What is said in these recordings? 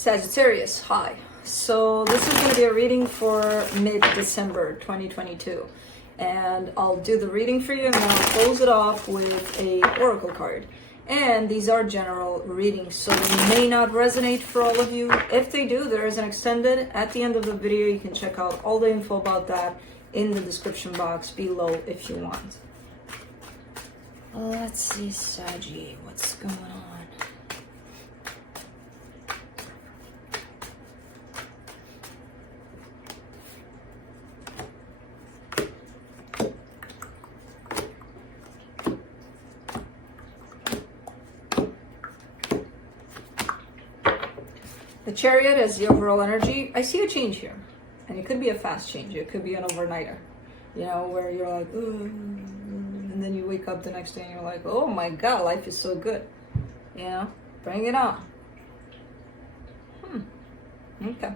Sagittarius, hi. So this is going to be a reading for mid-December 2022. And I'll do the reading for you and then I'll close it off with a oracle card. And these are general readings, so they may not resonate for all of you. If they do, there is an extended at the end of the video. You can check out all the info about that in the description box below if you want. Let's see, Saggi, what's going on? The Chariot is the overall energy. I see a change here. And it could be a fast change. It could be an overnighter. You know, where you're like, ooh, and then you wake up the next day and you're like, oh my God, life is so good. You know, bring it on. Okay.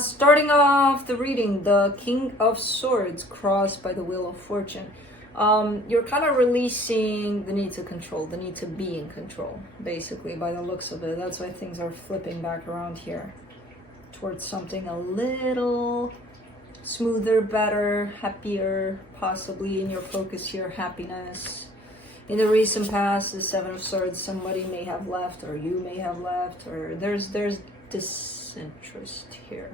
Starting off the reading, the King of Swords crossed by the Wheel of Fortune. You're kind of releasing the need to control, the need to be in control, basically, by the looks of it. That's why things are flipping back around here towards something a little smoother, better, happier, possibly in your focus here, happiness. In the recent past, the Seven of Swords, somebody may have left, or you may have left, or there's disinterest here.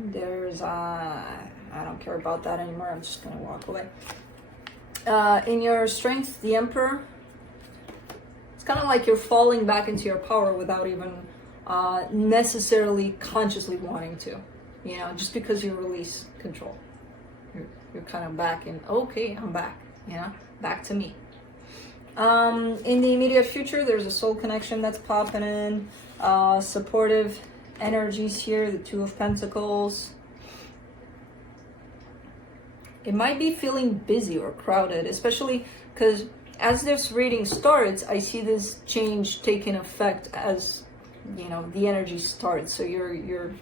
There's, I don't care about that anymore. I'm just going to walk away. In your strength, the Emperor, it's kind of like you're falling back into your power without even necessarily consciously wanting to, you know, just because you release control. You're kind of back in, okay, I'm back, you know, back to me. In the immediate future, there's a soul connection that's popping in, supportive energies here, the Two of Pentacles. It might be feeling busy or crowded, especially because as this reading starts, I see this change taking effect as, you know, the energy starts. So you're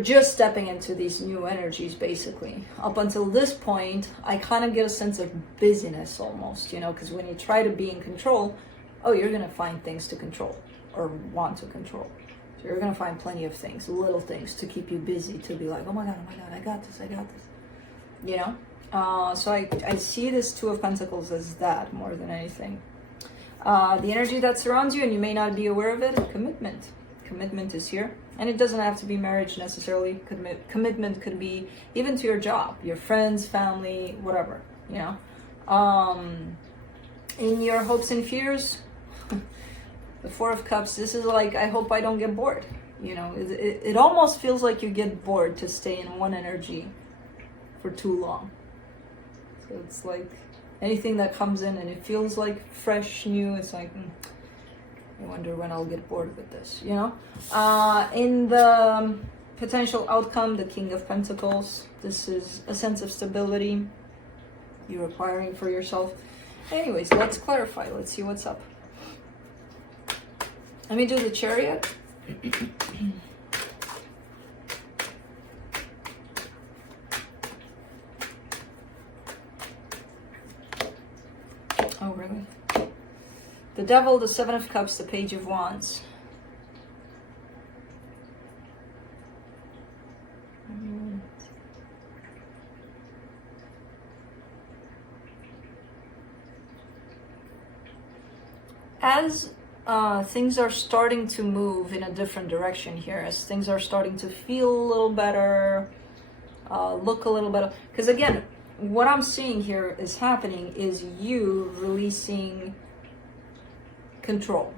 just stepping into these new energies, basically. Up until this point, I kind of get a sense of busyness almost, you know, because when you try to be in control, oh, you're going to find things to control or want to control. So you're going to find plenty of things, little things to keep you busy, to be like, oh my God, I got this. You know, so I see this Two of Pentacles as that more than anything. The energy that surrounds you, and you may not be aware of it, commitment. Commitment is here. And it doesn't have to be marriage necessarily. Commitment could be even to your job, your friends, family, whatever, you know. In your hopes and fears, the Four of Cups, this is like, I hope I don't get bored. You know, it almost feels like you get bored to stay in one energy for too long. So it's like anything that comes in and it feels like fresh, new, it's like, I wonder when I'll get bored with this, you know? In the potential outcome, the King of Pentacles, this is a sense of stability you're acquiring for yourself. Anyways, let's clarify. Let's see what's up. Let me do the Chariot. Oh, really? The Devil, the Seven of Cups, the Page of Wands. As things are starting to move in a different direction here, as things are starting to feel a little better, look a little better, because again, what I'm seeing here is happening is you releasing control.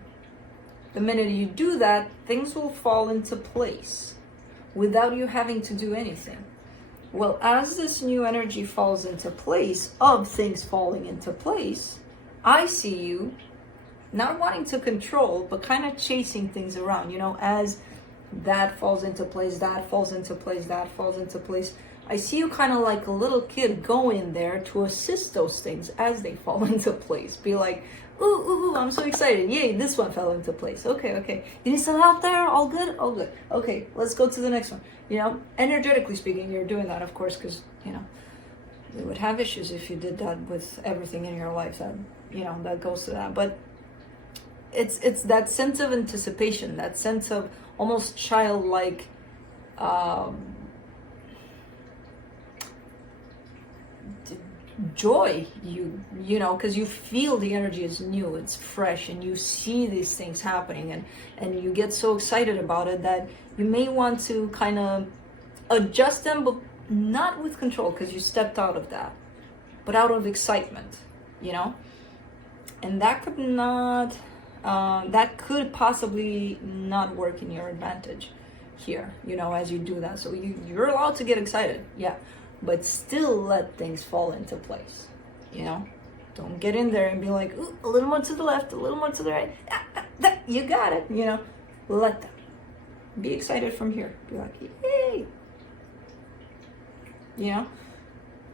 The minute you do that, things will fall into place without you having to do anything. Well, as this new energy falls into place, of things falling into place, I see you not wanting to control, but kind of chasing things around, you know, as that falls into place, that falls into place, that falls into place. I see you kind of like a little kid go in there to assist those things as they fall into place. Be like, ooh, I'm so excited. Yay, this one fell into place. Okay. You need some help there? All good? All good. Okay, let's go to the next one. You know, energetically speaking, you're doing that, of course, because, you know, you would have issues if you did that with everything in your life that, you know, that goes to that. But it's that sense of anticipation, that sense of almost childlike joy, you know, because you feel the energy is new, it's fresh, and you see these things happening, and you get so excited about it that you may want to kind of adjust them, but not with control, because you stepped out of that, but out of excitement, you know. And that could not that could possibly not work in your advantage here, you know, as you do that. So you're allowed to get excited, yeah, but still let things fall into place, you know. Don't get in there and be like, ooh, a little more to the left, a little more to the right. You got it, you know. Let them be excited from here. Be like, yay, you know.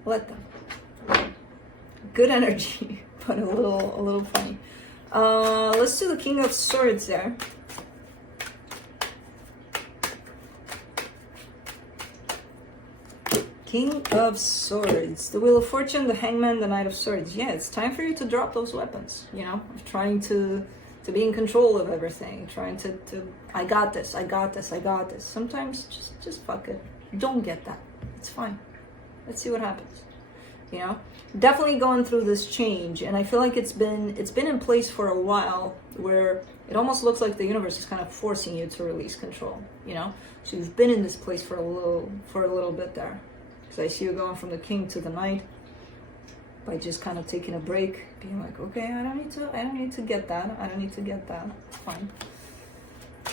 Let them. Good energy, but a little funny. Let's do the King of Swords there. King of Swords, the Wheel of Fortune, the Hangman, the Knight of Swords. Yeah, it's time for you to drop those weapons, you know, of trying to be in control of everything, trying to I got this, I got this, I got this. Sometimes just fuck it. Don't get that. It's fine. Let's see what happens. You know, definitely going through this change, and I feel like it's been in place for a while, where it almost looks like the universe is kind of forcing you to release control, you know. So you've been in this place for a little bit there. So I see you going from the King to the Knight by just kind of taking a break, being like, okay, I don't need to get that. I don't need to get that. It's fine.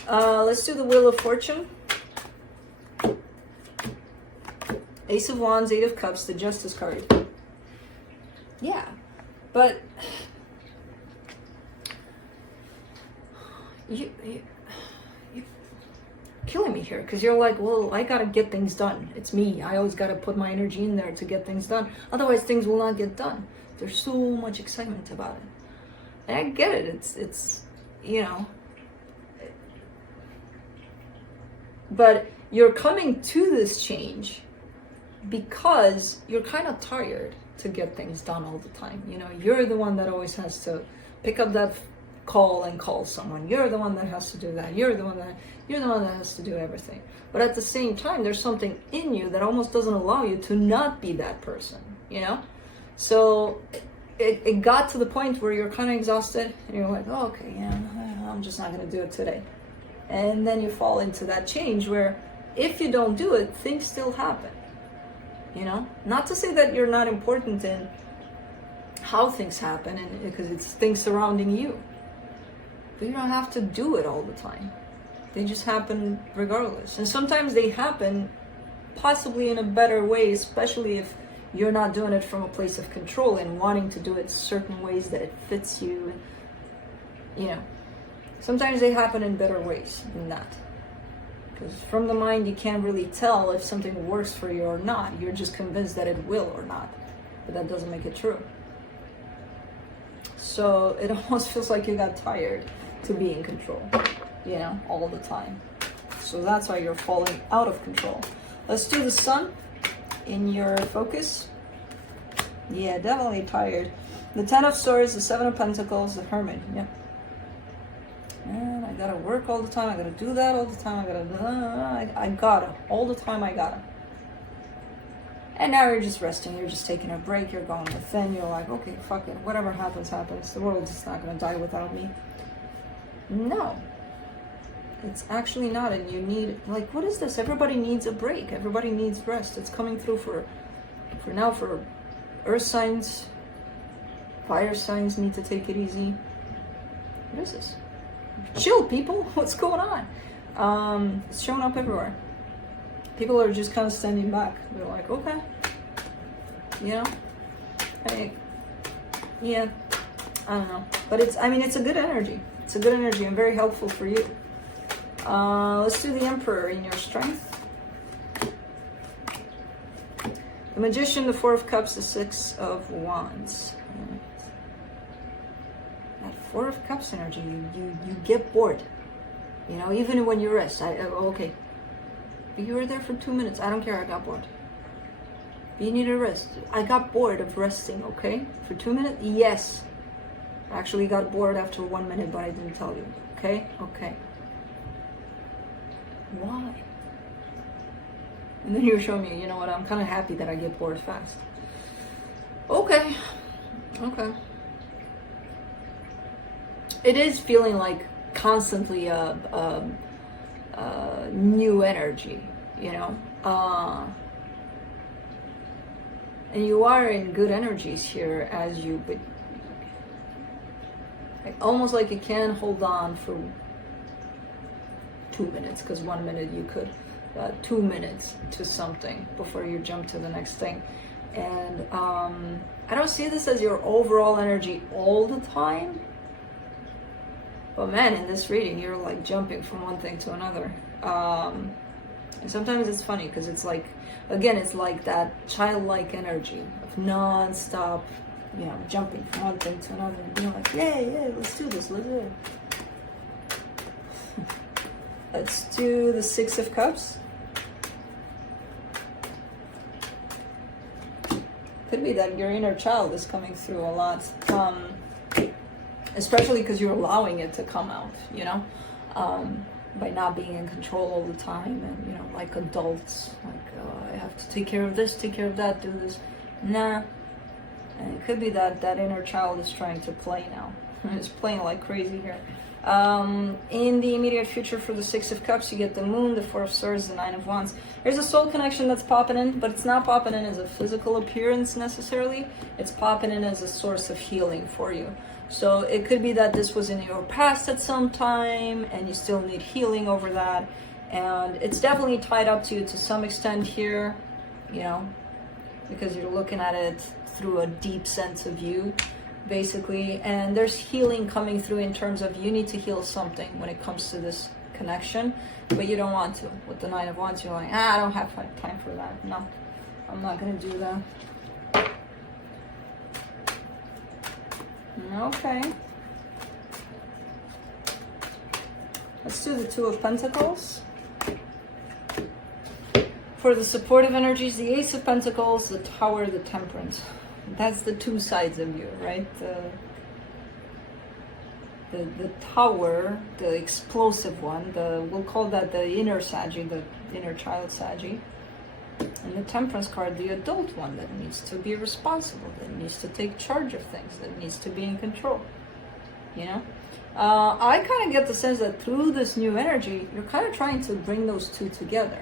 Let's do the Wheel of Fortune. Ace of Wands, Eight of Cups, the Justice card. Yeah, but you're killing me here, because you're like, well, I gotta get things done. It's me. I always gotta put my energy in there to get things done. Otherwise, things will not get done. There's so much excitement about it, and I get it. It's you know, but you're coming to this change because you're kind of tired to get things done all the time. You know, you're the one that always has to pick up that call and call someone. You're the one that has to do that. You're the one that has to do everything. But at the same time, there's something in you that almost doesn't allow you to not be that person, you know? So it got to the point where you're kind of exhausted, and you're like, oh, okay, yeah, I'm just not going to do it today. And then you fall into that change where if you don't do it, things still happen. You know, not to say that you're not important in how things happen, and because it's things surrounding you, but you don't have to do it all the time. They just happen regardless, and sometimes they happen possibly in a better way, especially if you're not doing it from a place of control and wanting to do it certain ways that it fits you. You know, sometimes they happen in better ways than that. Because from the mind, you can't really tell if something works for you or not. You're just convinced that it will or not. But that doesn't make it true. So it almost feels like you got tired to be in control, you know, all the time. So that's why you're falling out of control. Let's do the Sun in your focus. Yeah, definitely tired. The Ten of Swords, the Seven of Pentacles, the Hermit. Yeah. Man, I gotta work all the time. I gotta do that all the time. I gotta. All the time I gotta. And now you're just resting. You're just taking a break. You're going within. You're like, okay, fuck it. Whatever happens, happens. The world is not gonna die without me. No. It's actually not. And you need, like, what is this? Everybody needs a break. Everybody needs rest. It's coming through for now for earth signs. Fire signs need to take it easy. What is this? Chill, people. What's going on? It's showing up everywhere. People are just kind of standing back. They're like, okay, you know, yeah, I don't know, but it's a good energy. It's a good energy and very helpful for you. Let's do the Emperor in your strength. The Magician, the Four of Cups, the Six of Wands. That Four of Cups energy, you get bored, you know, even when you rest. Okay, you were there for 2 minutes, I don't care, I got bored. You need a rest. I got bored of resting, okay, for 2 minutes. Yes, I actually got bored after 1 minute, but I didn't tell you. Okay? Okay. Why? And then you're showing me, you know what, I'm kind of happy that I get bored fast. Okay. Okay. It is feeling like constantly new energy, you know? And you are in good energies here as you, but like, almost like you can hold on for 2 minutes, because 1 minute you could, 2 minutes to something before you jump to the next thing. And I don't see this as your overall energy all the time, but man, in this reading you're like jumping from one thing to another. And sometimes it's funny because it's like, again, it's like that childlike energy of non-stop, you know, jumping from one thing to another and being like, yeah, let's do this, let's do it. Let's do the Six of Cups. Could be that your inner child is coming through a lot, especially because you're allowing it to come out, you know, by not being in control all the time, and, you know, like adults, like, I have to take care of this, take care of that, do this. Nah. And it could be that that inner child is trying to play now. It's playing like crazy here. In the immediate future for the Six of Cups, you get the Moon, the Four of Swords, the Nine of Wands. There's a soul connection that's popping in, but it's not popping in as a physical appearance necessarily. It's popping in as a source of healing for you. So it could be that this was in your past at some time and you still need healing over that. And it's definitely tied up to you to some extent here, you know, because you're looking at it through a deep sense of you, basically. And there's healing coming through in terms of you need to heal something when it comes to this connection, but you don't want to. With the Nine of Wands, you're like, I don't have time for that. No, I'm not going to do that. Okay. Let's do the Two of Pentacles. For the supportive energies, the Ace of Pentacles, the Tower, the Temperance. That's the two sides of you, right? The Tower, the explosive one, we'll call that the inner Saggi, the inner child Saggi. And the Temperance card, the adult one that needs to be responsible, that needs to take charge of things, that needs to be in control, you know? I kind of get the sense that through this new energy, you're kind of trying to bring those two together,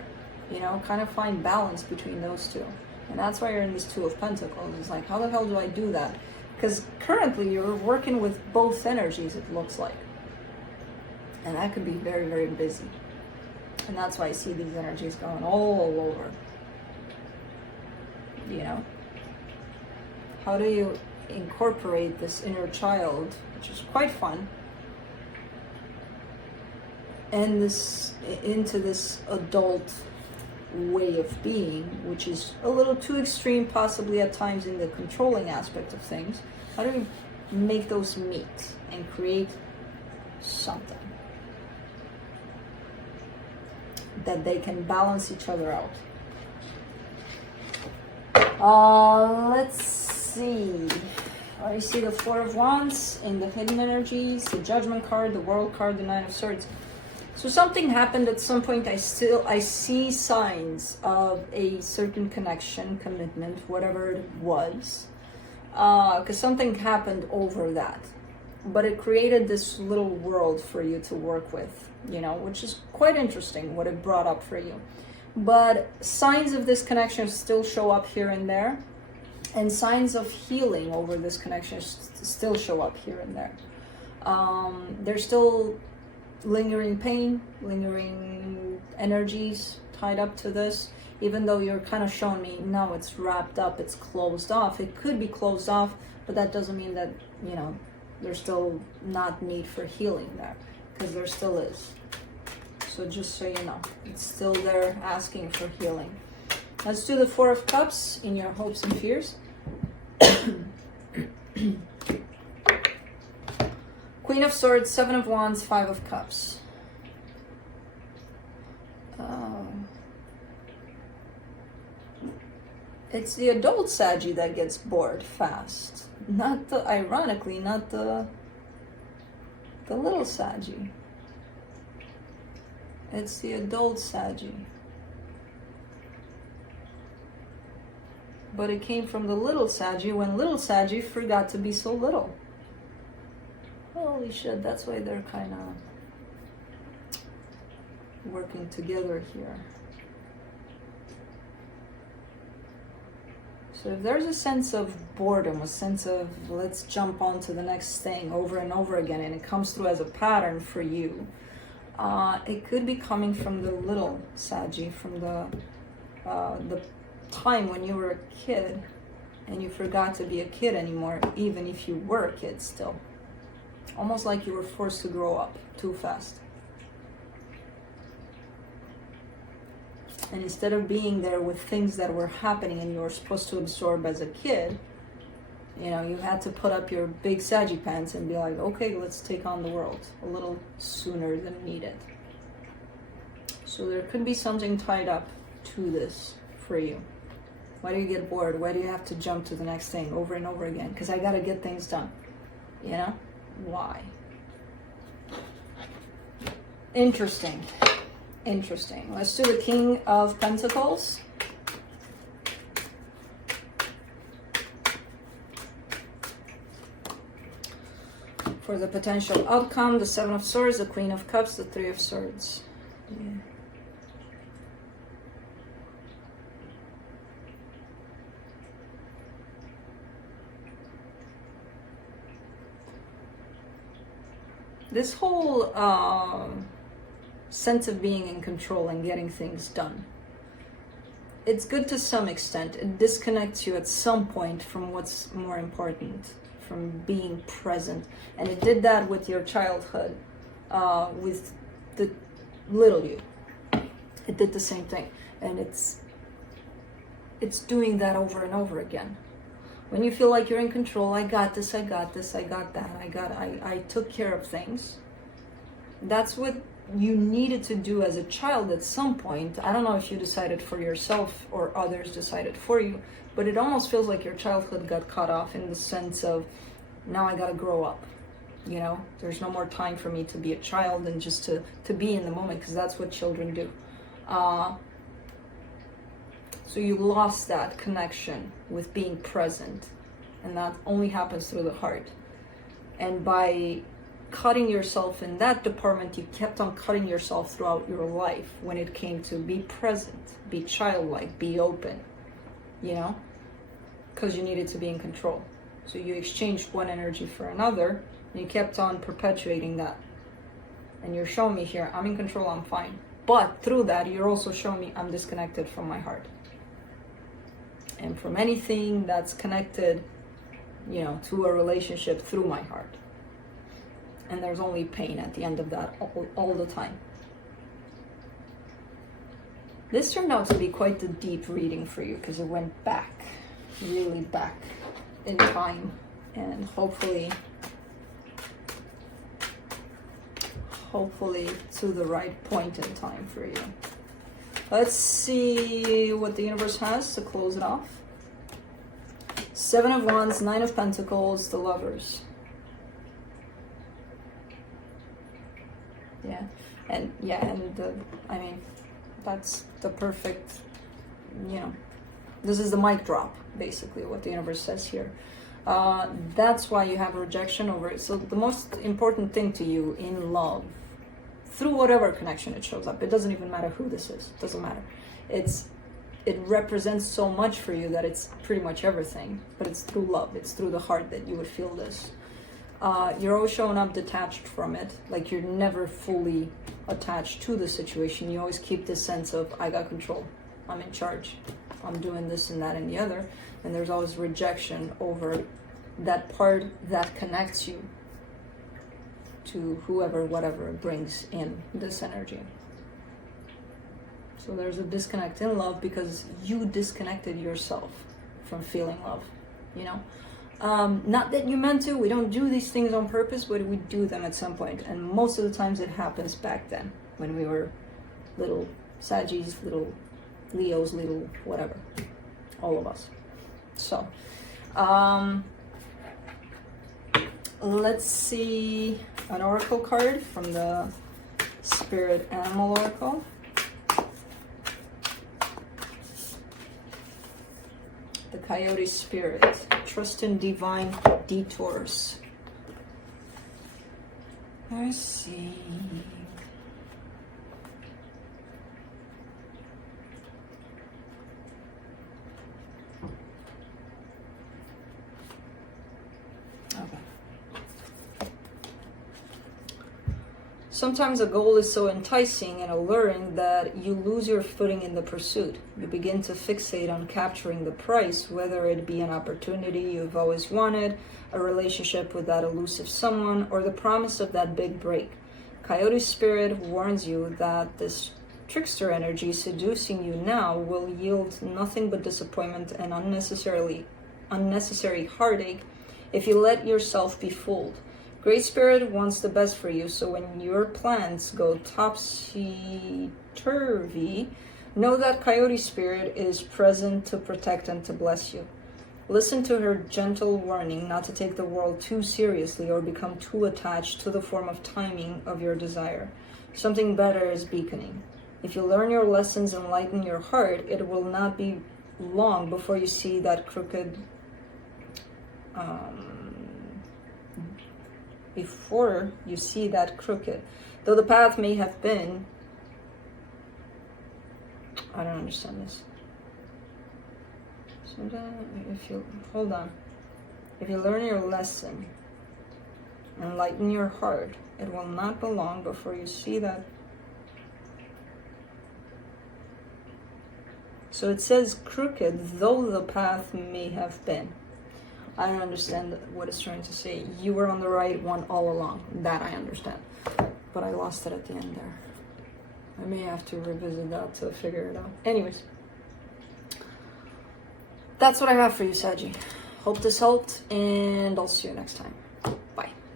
you know, kind of find balance between those two. And that's why you're in this Two of Pentacles. It's like, how the hell do I do that? Because currently you're working with both energies, it looks like. And that could be very, very busy. And that's why I see these energies going all over. You know? How do you incorporate this inner child, which is quite fun, and this into this adult way of being, which is a little too extreme possibly at times in the controlling aspect of things? How do you make those meet and create something that they can balance each other out? Let's see. I see the Four of Wands in the hidden energies, the Judgment card, the World card, the Nine of Swords. So something happened at some point. I see signs of a certain connection, commitment, whatever it was. Because something happened over that. But it created this little world for you to work with, you know, which is quite interesting what it brought up for you. But signs of this connection still show up here and there. And signs of healing over this connection still show up here and there. There's still lingering pain, lingering energies tied up to this. Even though you're kind of showing me, no, it's wrapped up, it's closed off. It could be closed off, but that doesn't mean that, you know, there's still not need for healing there. Because there still is. So just so you know, it's still there asking for healing. Let's do the Four of Cups in your hopes and fears. Queen of Swords, Seven of Wands, Five of Cups. It's the adult Saggi that gets bored fast. not the, ironically, not the little Saggi. It's the adult Saggi. But it came from the little Saggi when little Saggi forgot to be so little. Holy shit, that's why they're kind of working together here. So if there's a sense of boredom, a sense of let's jump on to the next thing over and over again, and it comes through as a pattern for you, it could be coming from the little Saggi, from the time when you were a kid and you forgot to be a kid anymore, even if you were a kid still. Almost like you were forced to grow up too fast. And instead of being there with things that were happening and you were supposed to absorb as a kid, you know, you had to put up your big Saggy pants and be like, okay, let's take on the world a little sooner than needed. So there could be something tied up to this for you. Why do you get bored? Why do you have to jump to the next thing over and over again? Because I got to get things done. You know? Why? Interesting. Interesting. Let's do the King of Pentacles. For the potential outcome, the Seven of Swords, the Queen of Cups, the Three of Swords. Yeah. This whole sense of being in control and getting things done, it's good to some extent. It disconnects you at some point from what's more important, from being present. And it did that with your childhood, with the little you. It did the same thing. And it's doing that over and over again. When you feel like you're in control, I got this, I got this, I got that, I took care of things. That's what you needed to do as a child at some point. I don't know if you decided for yourself or others decided for you, but it almost feels like your childhood got cut off in the sense of, now I gotta grow up. You know, there's no more time for me to be a child and just to be in the moment, because that's what children do. So you lost that connection with being present, and that only happens through the heart. And by cutting yourself in that department, you kept on cutting yourself throughout your life when it came to be present, be childlike, be open, you know, because you needed to be in control. So you exchanged one energy for another, and you kept on perpetuating that. And you're showing me here, I'm in control, I'm fine. But through that, you're also showing me I'm disconnected from my heart. And from anything that's connected, you know, to a relationship through my heart. And there's only pain at the end of that all the time. This turned out to be quite a deep reading for you, because it went back, really back in time, and hopefully to the right point in time for you. Let's see what the universe has to close it off. Seven of Wands, Nine of Pentacles, the Lovers. I mean, that's the perfect, you know, this is the mic drop, basically, what the universe says here. That's why you have rejection over it. So the most important thing to you in love, through whatever connection it shows up, it doesn't even matter who this is, it doesn't matter. It represents so much for you that it's pretty much everything, but it's through love, it's through the heart that you would feel this. You're always showing up detached from it, like you're never fully attached to the situation. You always keep this sense of, I got control, I'm in charge, I'm doing this and that and the other, and there's always rejection over that part that connects you to whoever, whatever brings in this energy. So there's a disconnect in love because you disconnected yourself from feeling love, you know? Not that you meant to, we don't do these things on purpose, but we do them at some point. And most of the times it happens back then, when we were little Saggis, little Leos, little whatever, all of us. So, Let's see an oracle card from the Spirit Animal Oracle. The Coyote Spirit. Trust in divine detours. Let's see. Sometimes a goal is so enticing and alluring that you lose your footing in the pursuit. You begin to fixate on capturing the prize, whether it be an opportunity you've always wanted, a relationship with that elusive someone, or the promise of that big break. Coyote Spirit warns you that this trickster energy seducing you now will yield nothing but disappointment and unnecessary heartache if you let yourself be fooled. Great Spirit wants the best for you, so when your plans go topsy-turvy, know that Coyote Spirit is present to protect and to bless you. Listen to her gentle warning not to take the world too seriously or become too attached to the form of timing of your desire. Something better is beaconing. If you learn your lessons and lighten your heart, it will not be long before you see that crooked though the path may have been, I don't understand this. If you learn your lesson and lighten your heart, it will not be long before you see that. So it says crooked, though the path may have been. I don't understand what it's trying to say. You were on the right one all along. That I understand. But I lost it at the end there. I may have to revisit that to figure it out. Anyways. That's what I have for you, Saggi. Hope this helped, and I'll see you next time.